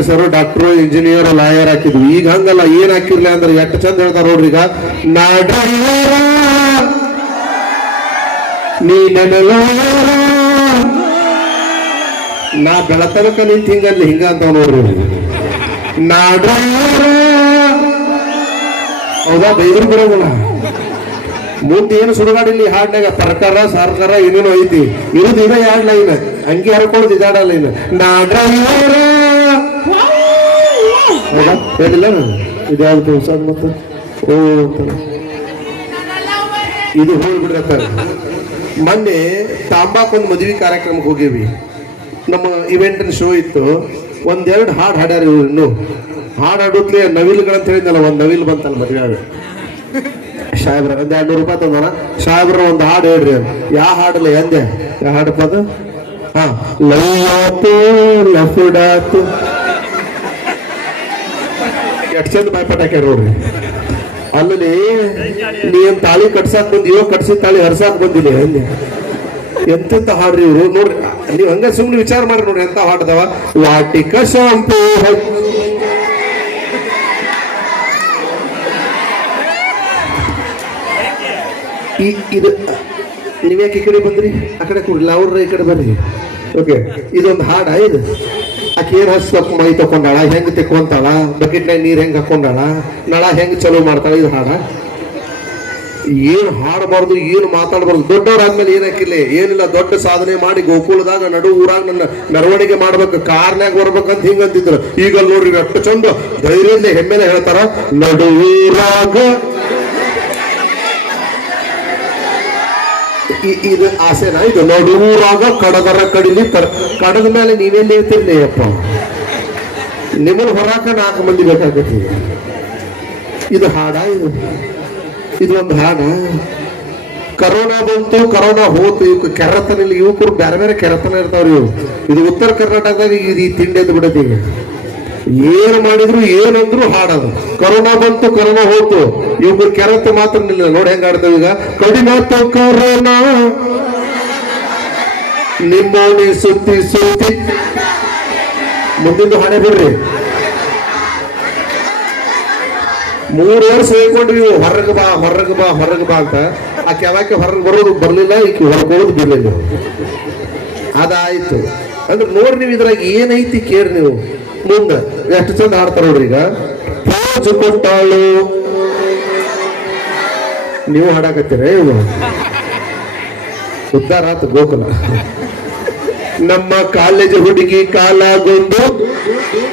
Officer, doctor, engineer, lawyer ಹಾಕಿದ್ವಿ. ಈಗ ಹಂಗಲ್ಲ, ಏನ್ ಹಾಕಿರ್ಲಿ ಅಂದ್ರೆ ಎಷ್ಟು ಚಂದ ಹೇಳ್ತಾರ ನೋಡ್ರಿ. ಈಗ ನಾ ಡ್ರೈವರ ನೀ ನನ್ನ ನಾ ಬೆಳತನಕ ನಿಂತ ಹಿಂಗಲ್ಲಿ ಹಿಂಗ ಅಂತ ನೋಡ್ರಿ. ನಾ ಡ್ರೈವರ ಹೌದಾ, ಬೈದ್ರು ಬರೋದಿಲ್ಲ. ಮುಂದೆ ಏನು ಸುಡುಗಾಡಿಲ್ಲಿ ಹಾಡ್ನಾಗ ಸರ್ಕಾರ ಸರ್ಕಾರ ಏನೇನೋ ಐತಿ. ಇರುದು ಇದ ಯಾಡ್ ಲೈನ್ ಹಂಗೆ ಹರ್ಕೊಳ್ಳೋದು ಇದಾಡ ಲೈನ್. ನಾ ಡ್ರೈವರ ಹೌದಾ ಹೇಳಿಲ್ಲ ಇದ್ಯಾವ್ದು ಹೊಸ ಮತ್ತೆ ಓ ಇದು ಹೋಗ್ಬಿಡ್ರತ್ತ. ಮೊನ್ನೆ ತಾಂಬಾಕೊಂದು ಮದುವೆ ಕಾರ್ಯಕ್ರಮಕ್ಕೆ ಹೋಗೇವಿ. ನಮ್ಮ ಇವೆಂಟಿನ ಶೋ ಇತ್ತು. ಒಂದೆರಡು ಹಾಡು ಹಾಡ್ಯಾರ ಇವ್ರು. ಇನ್ನು ಹಾಡು ಹಾಡುತ್ತಲೇ ನವಿಲ್ಗಳಂತ ಹೇಳಿದ್ನಲ್ಲ, ಒಂದು ನವಿಲ್ ಬಂತಲ್ಲ ಮದುವೆ ಸಾಹೇಬ್ರ ಒಂದ್ 200 ರೂಪಾಯಿ ತಂದಾನ. ಸಾಹೇಬ್ರ ಒಂದು ಹಾಡು ಹೇಳ್ರಿ ಅಂತ. ಯಾವ ಹಾಡಲ್ಲ ಎಂದೆ ಯಾವ ಹಾಡಪ್ಪ ಅದು? ಹಾ, ಲವ್ಯಾತು ಲಫುಡಾತು ಎಷ್ಟು ಚಂದ ಬಾಯ್ಪಾಟ್ ಹಾಕ್ಯಾರ ನೋಡ್ರಿ. ಅಲ್ಲಿ ನೀನ್ ತಾಳಿ ಕಟ್ಸಾಕ್ ಬಂದಿಯೋ, ಕಟ್ಸಿದ ತಾಳಿ ಹರ್ಸಾಕ್ ಬಂದಿಲ್ಲ ಅಲ್ಲಿ. ಎಂತೆಂತ ಹಾಡ್ರಿ ಇವ್ರು ನೋಡ್ರಿ. ನೀವ್ ಹಂಗ ಸುಮ್ನೆ ವಿಚಾರ ಮಾಡ್ರಿ ನೋಡ್ರಿ ಎಂತ ಹಾಡದವ. ವಾಟಿಕ ಶಾಂಪೂ ಇದು ನೀವ್ಯಾಕೆ ಈ ಕಡೆ ಬಂದ್ರಿ? ಆ ಕಡೆ ಕೂಡ್ಲ ಅವ್ರ ಈ ಕಡೆ ಬರ್ರಿ. ಓಕೆ, ಇದೊಂದು ಹಾಡ. ಇದು ಆಕೆ ಏನ್ ಹಸ್ಬೇಕು ಮೈ ತಕೊಂಡಾಳ, ಹೆಂಗ್ ತೆಕ್ಕೊಂತಾಳ, ಬಕೆಟ್ನಾಗ ನೀರ್ ಹೆಂಗ್ ಹಾಕೊಂಡಾಳ, ನಳ ಹೆಂಗ್ ಚಲೋ ಮಾಡ್ತಾಳ. ಇದು ಹಾಡ. ಏನು ಹಾಡಬಾರ್ದು, ಏನು ಮಾತಾಡಬಾರ್ದು. ದೊಡ್ಡವ್ರಾದ್ಮೇಲೆ ಏನ್ ಹಾಕಿಲ್ಲ, ಏನಿಲ್ಲ, ದೊಡ್ಡ ಸಾಧನೆ ಮಾಡಿ ಗೋಕುಲದಾಗ ನಡು ಊರಾಗ ನನ್ನ ಮೆರವಣಿಗೆ ಮಾಡ್ಬೇಕು, ಕಾರ್ನ್ಯಾಗ ಬರ್ಬೇಕಂತ ಹಿಂಗಂತಿದ್ರು. ಈಗ ನೋಡ್ರಿ ಎಷ್ಟು ಚಂದ ಧೈರ್ಯದಿಂದ ಹೆಮ್ಮೆಲೆ ಹೇಳ್ತಾರ. ನಡುವೂರಾಗ ಇದು ಆಸೆನಾ? ಇದು ನಡುವೂರಾಗ ಕಡದರ ಕಡಿಲಿ ಕಡದ ಮೇಲೆ ನೀವೆಲ್ಲಿ ಇರ್ತಿರ್ಲಿ ಅಪ್ಪ. ನಿಮ್ಮನ್ನು ಹೊರಾಕ 4 ಮಂದಿ ಬೇಕಾಗತ್ತಿ. ಇದು ಹಾಡ. ಇದು ಒಂದು ಹಾಡ. ಕರೋನಾ ಬಂತು, ಕರೋನಾ ಹೋತು. ಇವ್ ಕೆರತನಲ್ಲಿ ಯುವಕರು ಬೇರೆ ಬೇರೆ ಕೆರತನ ಇರ್ತಾವ್ರಿ. ಇವು ಇದು ಉತ್ತರ ಕರ್ನಾಟಕದಾಗ ಈ ತಿಂಡಿ ಎದ್ದು ಬಿಡತಿ. ಏನು ಮಾಡಿದ್ರು ಏನಂದ್ರು ಹಾಡೋದು. ಕರೋನಾ ಬಂತು, ಕರೋನಾ ಹೋತು. ಇವ್ರು ಕೆರತ ಮಾತ್ರ ನಿಲ್ಲ. ನೋಡಿ ಹೆಂಗ ಆಡ್ತಾವ ಈಗ. ಕಡಿಮಾತು ಕರೋನಾ ನಿಮ್ಮೋಣಿ ಸುತ್ತಿ ಸುತ್ತಿ. ಮುಂದಿನ ಹಾಡೆ ಬಿಡ್ರಿ. 3 ವರ್ಷ ಹೇಳ್ಕೊಂಡ್ವಿ ಹೊರಗೆ ಬಾ ಹೊರಗೆ ಬಾ ಹೊರಗೆ ಬಾ ಅಂತ. ಆಕೆ ಯಾಕೆ ಹೊರಗೆ ಬರೋದು ಬರ್ಲಿಲ್ಲ, ಈಕೆ ಹೊರಗೋದು ಬಿಡ್ಲಿಲ್ಲ. ಅದಾಯ್ತು ಅಂದ್ರೆ ನೋಡ್ರಿ ನೀವು ಇದ್ರಾಗ ಏನೈತಿ ಕೇಳಿ ನೀವು. ಮುಂದೆ ಎಷ್ಟು ಚಂದ ಹಾಡ್ತಾರ ನೋಡ್ರಿ. ಈಗ ಪೋಜು ಕೊಟ್ಟಾಳು ನೀವು ಹಾಡಾಕತ್ತೀರ. ಇವು ಉದ್ದಾರ ಆತು ಗೋಕುಲ. ನಮ್ಮ ಕಾಲೇಜ್ ಹುಡುಗಿ ಕಾಲಾಗೊಂದು